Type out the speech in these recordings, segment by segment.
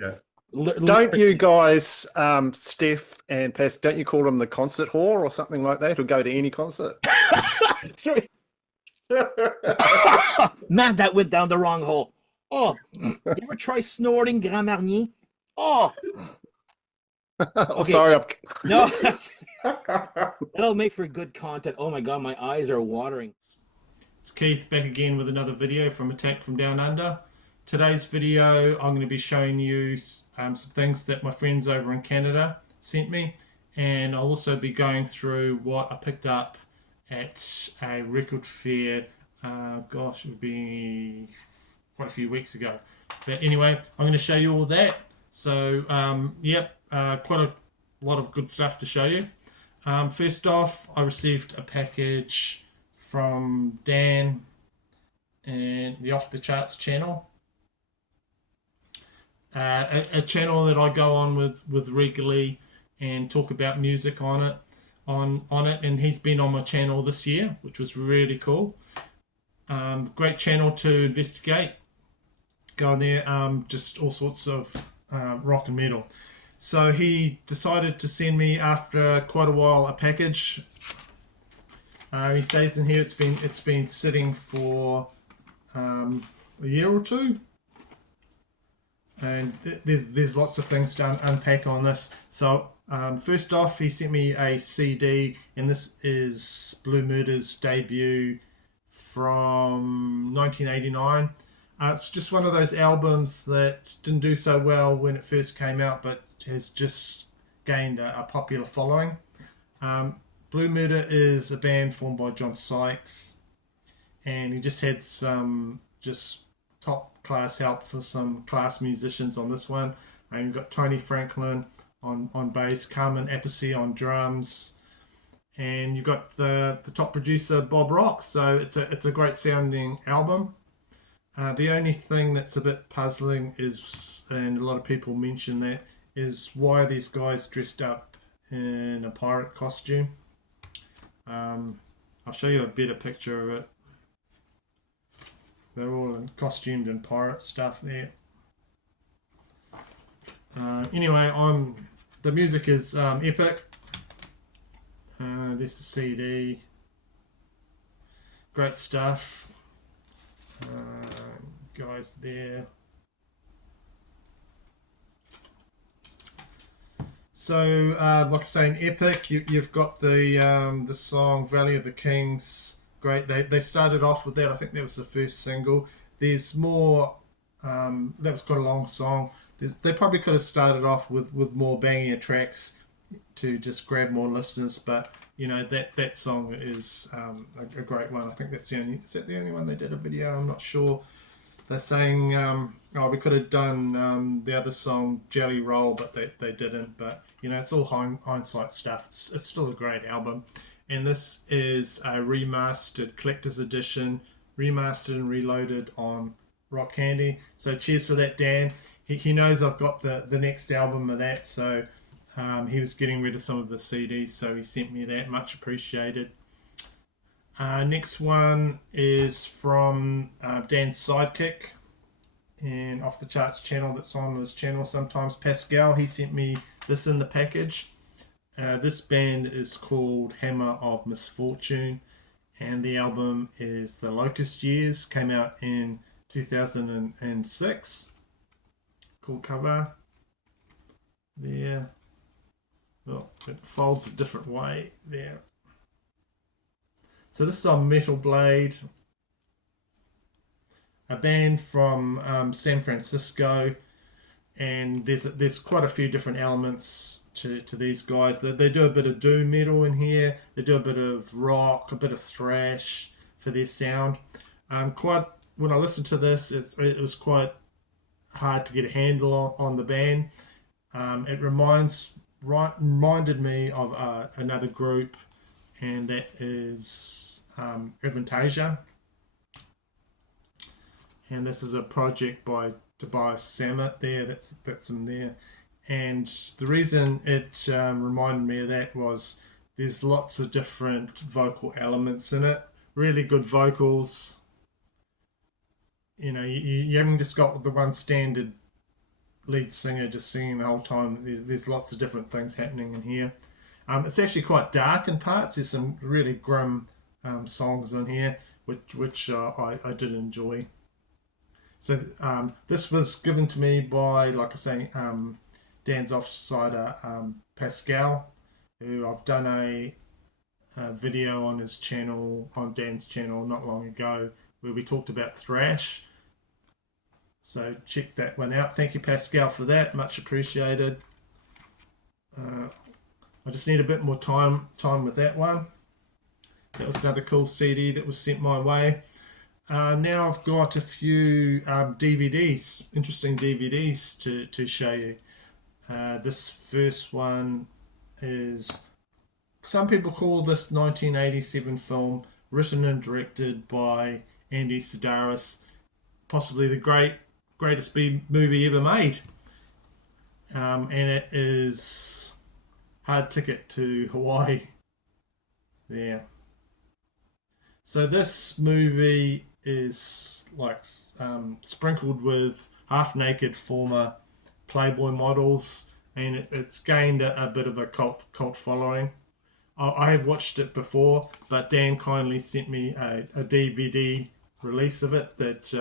Yeah. Don't you guys, Steph and Pas, don't you call them the concert whore or something like that, who go to any concert? Sorry. Man, that went down the wrong hole. Oh, you ever try snorting Grand Marnier? Oh, Oh, okay. sorry, No, that'll make for good content. Oh my god, my eyes are watering. It's Keith back again with another video from Attack from Down Under. Today's video I'm going to be showing you some things that my friends over in Canada sent me, and I'll also be going through what I picked up at a record fair, gosh, it would be quite a few weeks ago. But anyway, I'm going to show you all that. So quite a lot of good stuff to show you. First off, I received a package from Dan and the Off the Charts channel, a channel that I go on with regularly and talk about music on it, and he's been on my channel this year, which was really cool. Great channel to investigate. Go on there, just all sorts of rock and metal. So he decided to send me, after quite a while, a package. He says in here it's been sitting for a year or two, and there's lots of things to unpack on this. So first off, he sent me a CD, and this is Blue Murder's debut from 1989. It's just one of those albums that didn't do so well when it first came out, but has just gained a popular following. Blue Murder is a band formed by John Sykes, and he just had some just top class help for some class musicians on this one. And you've got Tony Franklin on bass, Carmen Appice on drums, and you've got the top producer Bob Rock. So it's a great sounding album. The only thing that's a bit puzzling is, and a lot of people mention that, is why are these guys dressed up in a pirate costume? I'll show you a better picture of it. They're all costumed in pirate stuff there. Anyway, the music is epic. This is the CD. Great stuff. Guys there. So, like I say, in epic, you've got the song "Valley of the Kings." Great. They started off with that. I think that was the first single. There's more. That was quite a long song. They probably could have started off with more bangier tracks to just grab more listeners, but you know that song is a great one. I think is that the only one they did a video? I'm not sure. They're saying, we could have done the other song, Jelly Roll, but they didn't. But, you know, it's all hindsight stuff. It's still a great album. And this is a remastered collector's edition, remastered and reloaded on Rock Candy. So cheers for that, Dan. He knows I've got the next album of that. So he was getting rid of some of the CDs, so he sent me that. Much appreciated. Next one is from Dan's sidekick and Off the Charts channel that's on his channel sometimes, Pascal. He sent me this in the package. This band is called Hammer of Misfortune, and the album is The Locust Years. Came out in 2006. Cool cover there. Well, it folds a different way there. So this is on Metal Blade, a band from San Francisco, and there's quite a few different elements to these guys. They do a bit of doom metal in here. They do a bit of rock, a bit of thrash for their sound. When I listened to this, it was quite hard to get a handle on the band. It reminded me of another group, and that is Avantasia, and this is a project by Tobias Sammet there. That's in there, and the reason it reminded me of that was there's lots of different vocal elements in it. Really good vocals. You know, you haven't just got the one standard lead singer just singing the whole time. There's lots of different things happening in here. It's actually quite dark in parts. There's some really grim songs in here, which I did enjoy. So this was given to me by, like I say, Dan's offsider Pascal, who I've done a video on his channel, on Dan's channel, not long ago, where we talked about thrash. So check that one out. Thank you, Pascal, for that. Much appreciated. I just need a bit more time with that one. That was another cool CD that was sent my way. Now I've got a few DVDs, interesting DVDs to show you. This first one is, some people call this 1987 film, written and directed by Andy Sidaris, possibly the greatest B movie ever made. And it is Hard Ticket to Hawaii. There. So this movie is like sprinkled with half-naked former Playboy models, and it's gained a bit of a cult following. I have watched it before, but Dan kindly sent me a DVD release of it that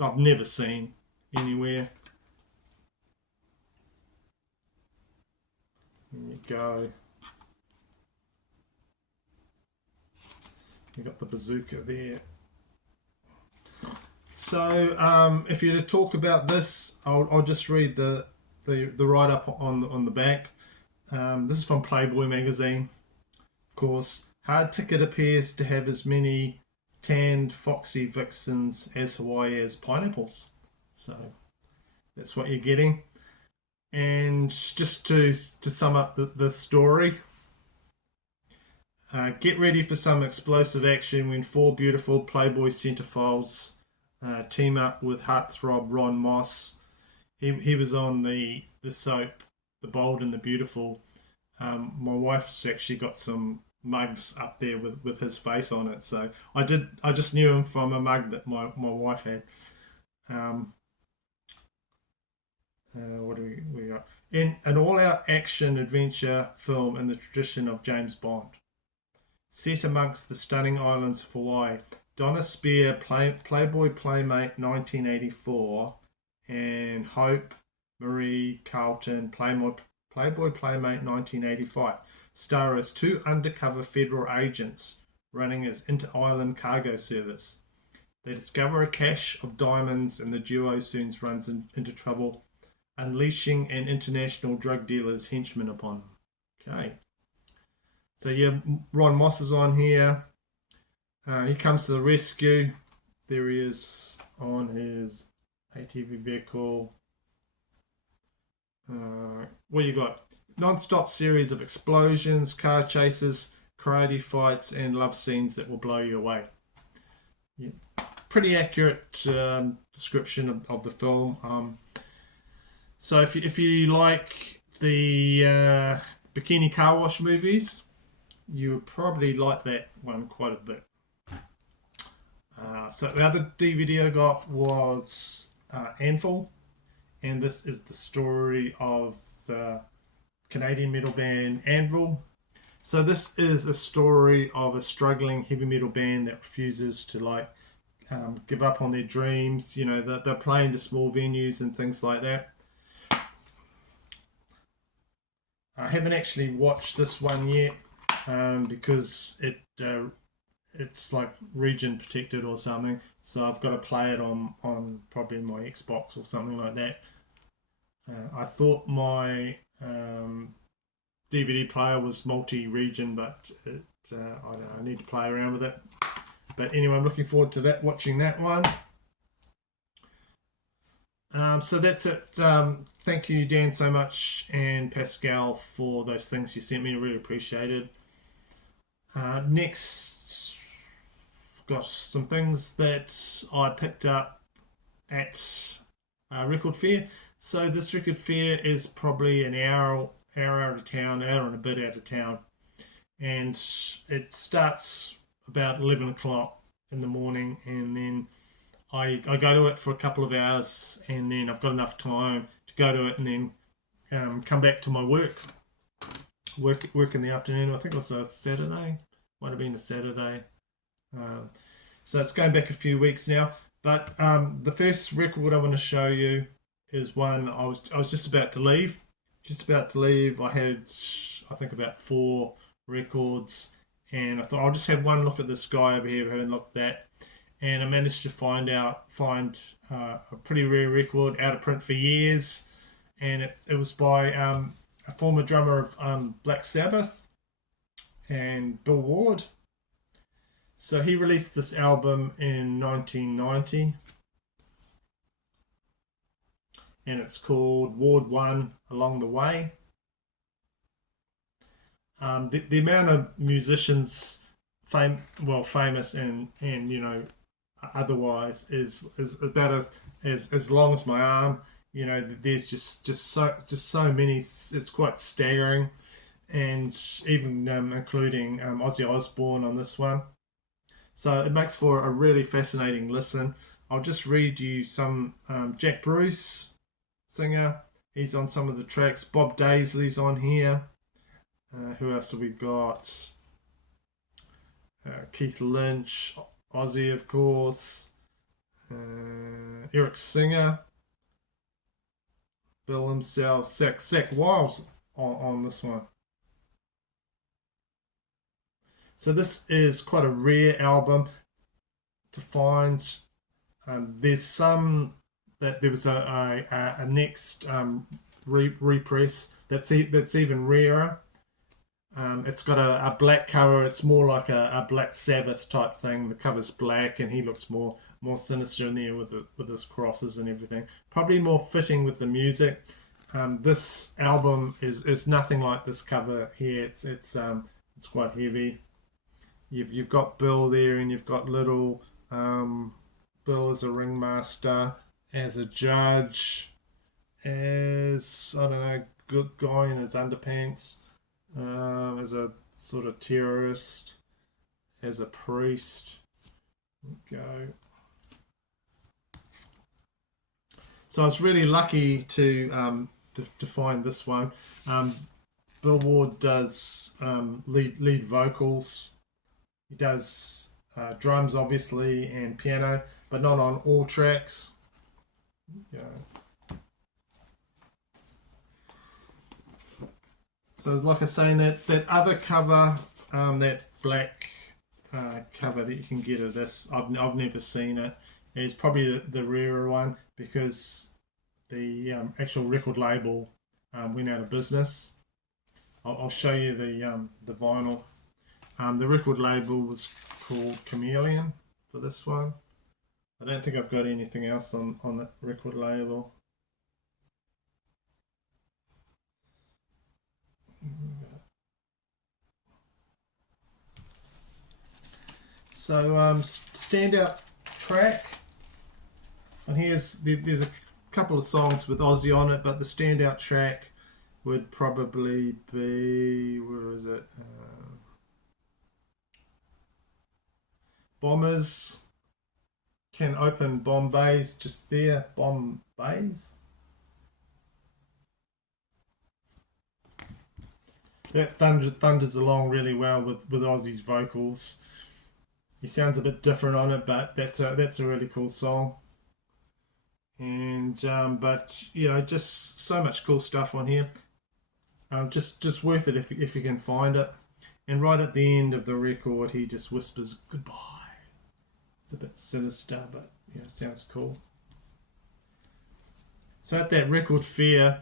I've never seen anywhere. There you go. You got the bazooka there. So if you're to talk about this, I'll just read the write-up on the back. This is from Playboy magazine. Of course, Hard Ticket appears to have as many tanned foxy vixens as Hawaii has pineapples. So that's what you're getting. And just to sum up the story, get ready for some explosive action when four beautiful Playboy centerfolds team up with heartthrob Ron Moss. He was on the soap, The Bold and the Beautiful. My wife's actually got some mugs up there with his face on it. So I just knew him from a mug that my wife had. What do we got? In an all-out action adventure film in the tradition of James Bond, set amongst the stunning islands of Hawaii, Donna Spear, Playboy Playmate 1984, and Hope Marie Carlton, Playboy Playmate 1985, star as two undercover federal agents running as inter-island cargo service. They discover a cache of diamonds, and the duo soon runs into trouble, unleashing an international drug dealer's henchman upon them. Okay. So yeah, Ron Moss is on here. He comes to the rescue. There he is on his ATV vehicle. What you got? Non-stop series of explosions, car chases, karate fights, and love scenes that will blow you away. Yeah. Pretty accurate description of the film. So if you like the Bikini Car Wash movies, you would probably like that one quite a bit. So the other DVD I got was Anvil, and this is the story of the Canadian metal band Anvil. So this is a story of a struggling heavy metal band that refuses to give up on their dreams. You know, they're playing to small venues and things like that. I haven't actually watched this one yet because it's like region protected or something, so I've got to play it on probably my Xbox or something like that. I thought my DVD player was multi-region, but I don't know, I need to play around with it. But anyway, I'm looking forward to watching that one. So that's it. Thank you, Dan, so much, and Pascal, for those things you sent me. I really appreciate it. Next, got some things that I picked up at Record Fair. So this Record Fair is probably an hour out of town, hour and a bit out of town, and it starts about 11 o'clock in the morning, and then I go to it for a couple of hours, and then I've got enough time to go to it and then come back to my work in the afternoon. I think it was a Saturday, might have been a Saturday. So it's going back a few weeks now. But the first record I want to show you is one I was just about to leave. I had, I think, about 4 records, and I thought I'll just have one look at this guy over here I haven't looked at. And I managed to find a pretty rare record, out of print for years, and it was by a former drummer of Black Sabbath and Bill Ward. So he released this album in 1990, and it's called Ward 1 Along the Way. The amount of musicians famous and you know, otherwise is about as long as my arm. You know, there's just so many. It's quite staggering, and even including Ozzy Osbourne on this one. So it makes for a really fascinating listen. I'll just read you some. Jack Bruce, singer, he's on some of the tracks. Bob Daisley's on here. Who else have we got? Keith Lynch, Ozzy, of course. Eric Singer, Bill himself, Zach Wiles on this one. So this is quite a rare album to find. There's some that there was a next repress that's even rarer. It's got a black cover. It's more like a Black Sabbath type thing. The cover's black, and he looks more sinister in there with his crosses and everything. Probably more fitting with the music. This album is nothing like this cover here. It's quite heavy. You've got Bill there, and you've got little Bill as a ringmaster, as a judge, as, I don't know, good guy in his underpants, as a sort of terrorist, as a priest. There we go. So I was really lucky to find this one. Bill Ward does lead vocals. He does drums, obviously, and piano, but not on all tracks. Yeah. So like I was saying, that other cover, that black cover that you can get of this, I've never seen it. It's probably the rarer one, because the actual record label went out of business. I'll show you the vinyl. The record label was called Chameleon for this one. I don't think I've got anything else on the record label. So standout track, and there's a couple of songs with Ozzy on it, but the standout track would probably be, where is it? Bombers Can Open Bombays, just there, Bombays. That thunders along really well with Ozzy's vocals. He sounds a bit different on it, but that's a really cool song. And but you know, just so much cool stuff on here. Just worth it if you can find it. And right at the end of the record, he just whispers goodbye. It's a bit sinister, but you know, sounds cool. So at that record fair,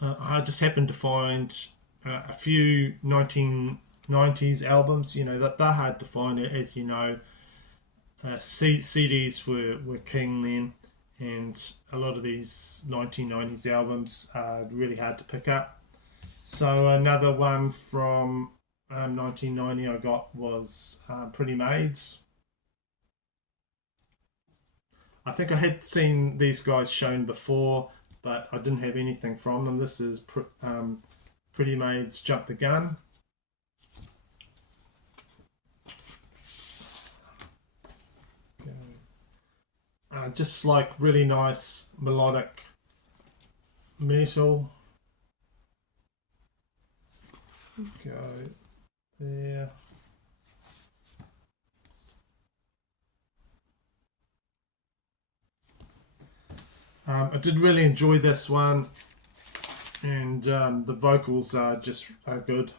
I just happened to find a few 1990s albums. You know, that they're hard to find, as you know. CDs were king then, and a lot of these 1990s albums are really hard to pick up. So another one from 1990 I got was Pretty Maids. I think I had seen these guys shown before, but I didn't have anything from them. This is Pretty Maids Jump the Gun. Just like really nice melodic metal. Go there. I did really enjoy this one, and the vocals are just good.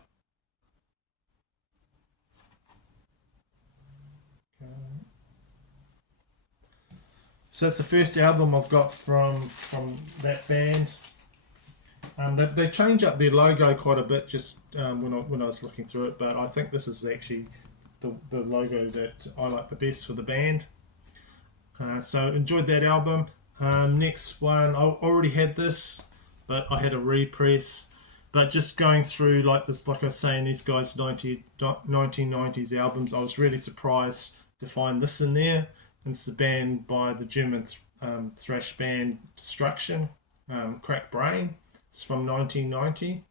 So that's the first album I've got from that band. They change up their logo quite a bit just when I was looking through it, but I think this is actually the logo that I like the best for the band. So enjoyed that album. Next one, I already had this, but I had a repress. But just going through like this, like I was saying, these guys' 1990s albums, I was really surprised to find this in there. And it's the band by the German thrash band Destruction, Crack Brain. It's from 1990.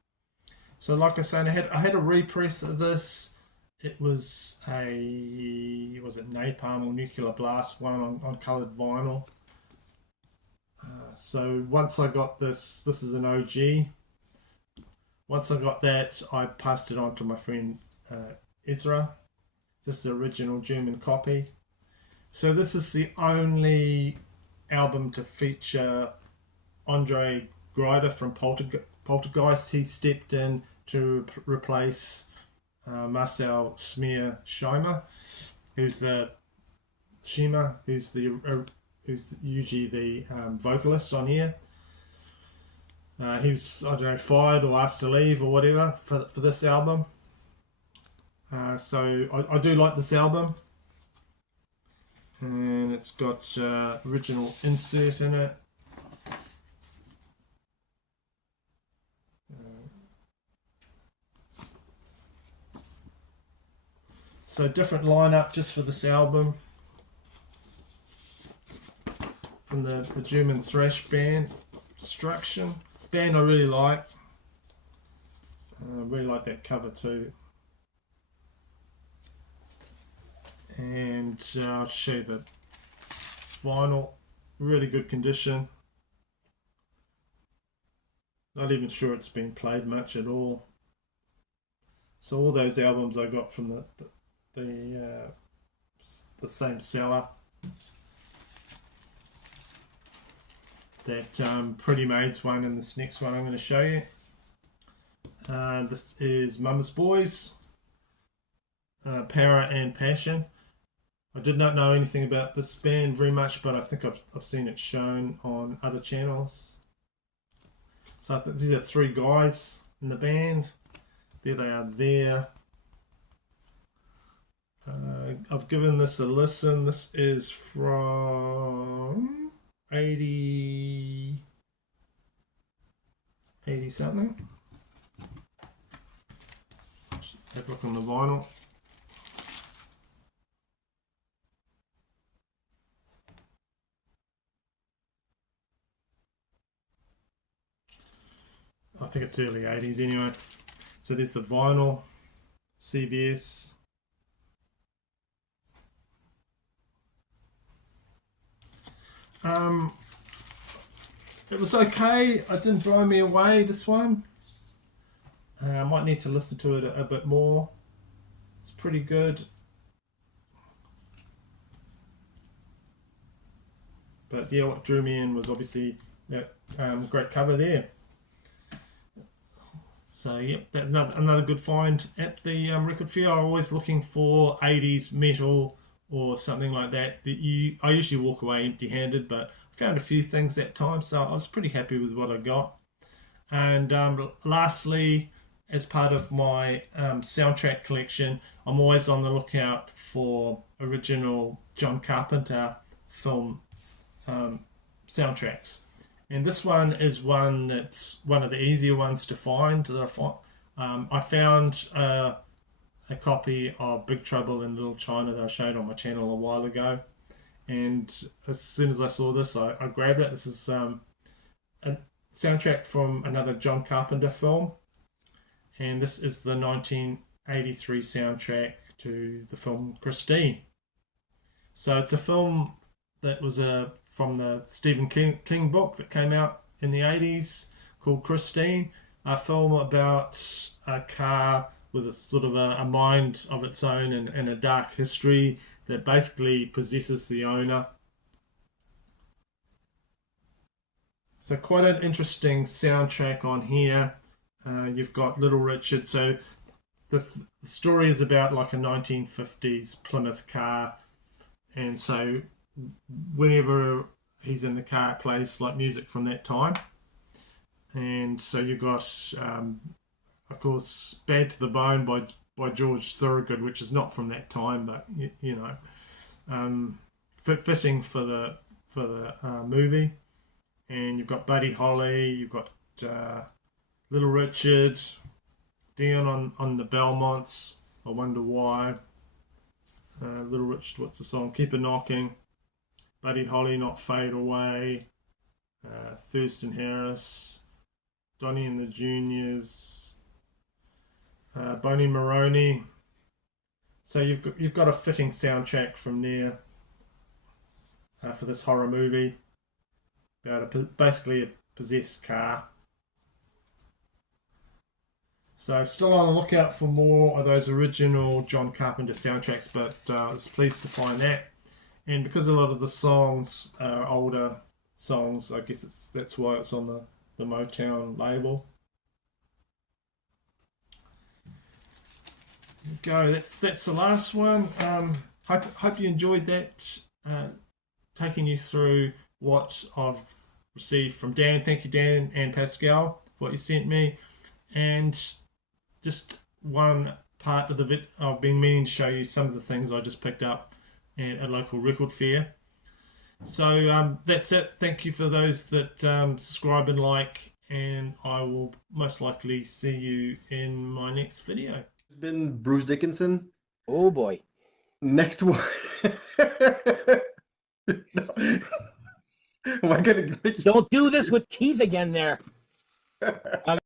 So like I said, I had a repress of this. It was it Napalm or Nuclear Blast one on coloured vinyl. So once I got this is an OG. Once I got that, I passed it on to my friend Ezra. This is the original German copy. So this is the only album to feature Andre Grider from Poltergeist. He stepped in to replace Marcel Schmier-Scheimer, who's usually the vocalist on here. He was, I don't know, fired or asked to leave or whatever for this album. So I do like this album. And it's got original insert in it. So different lineup just for this album. From the German thrash band Destruction. Band I really like. I really like that cover too. And I'll show you the vinyl. Really good condition. Not even sure it's been played much at all. So all those albums I got from the same seller. That Pretty Maids one and this next one I'm going to show you. This is Mama's Boys, Power and Passion. I did not know anything about this band very much, but I think I've seen it shown on other channels. So I think these are three guys in the band. There they are there. I've given this a listen. This is from 80 something. Have a look on the vinyl. I think it's early 80s anyway. So there's the vinyl, CBS. It was okay. It didn't blow me away, this one. I might need to listen to it a bit more. It's pretty good. But yeah, what drew me in was obviously that great cover there. So yep, another good find at the record fair. I'm always looking for 80s metal or something like that. I usually walk away empty-handed, but I found a few things that time, so I was pretty happy with what I got. And lastly, as part of my soundtrack collection, I'm always on the lookout for original John Carpenter film soundtracks. And this one is one that's one of the easier ones to find. I found a copy of Big Trouble in Little China that I showed on my channel a while ago. And as soon as I saw this, I grabbed it. This is a soundtrack from another John Carpenter film. And this is the 1983 soundtrack to the film Christine. So it's a film that was from the Stephen King book that came out in the 80s. called Christine, a film about a car with a sort of a mind of its own and a dark history that basically possesses the owner. So quite an interesting soundtrack on here. You've got Little Richard. So the story is about like a 1950s Plymouth car, and so whenever he's in the car, it plays like music from that time. And so you've got, of course, Bad to the Bone by George Thorogood, which is not from that time, but you know, fitting for the movie. And you've got Buddy Holly, you've got Little Richard, Dion on the Belmonts. I Wonder Why. Little Richard, what's the song? Keep It Knocking. Buddy Holly, Not Fade Away. Thurston Harris. Donnie and the Juniors. Boney Maroney. So you've got a fitting soundtrack from there for this horror movie about basically a possessed car. So still on the lookout for more of those original John Carpenter soundtracks, but I was pleased to find that. And because a lot of the songs are older songs, I guess that's why it's on the Motown label. There we go. That's the last one. Hope you enjoyed that. Taking you through what I've received from Dan. Thank you, Dan and Pascal, for what you sent me. And just one part of the vid, I've been meaning to show you some of the things I just picked up at a local record fair. So that's it. Thank you for those that subscribe and like, and I will most likely see you in my next video. It's been Bruce Dickinson. Oh boy. Next one. Am I gonna make you Don't do this with Keith again there.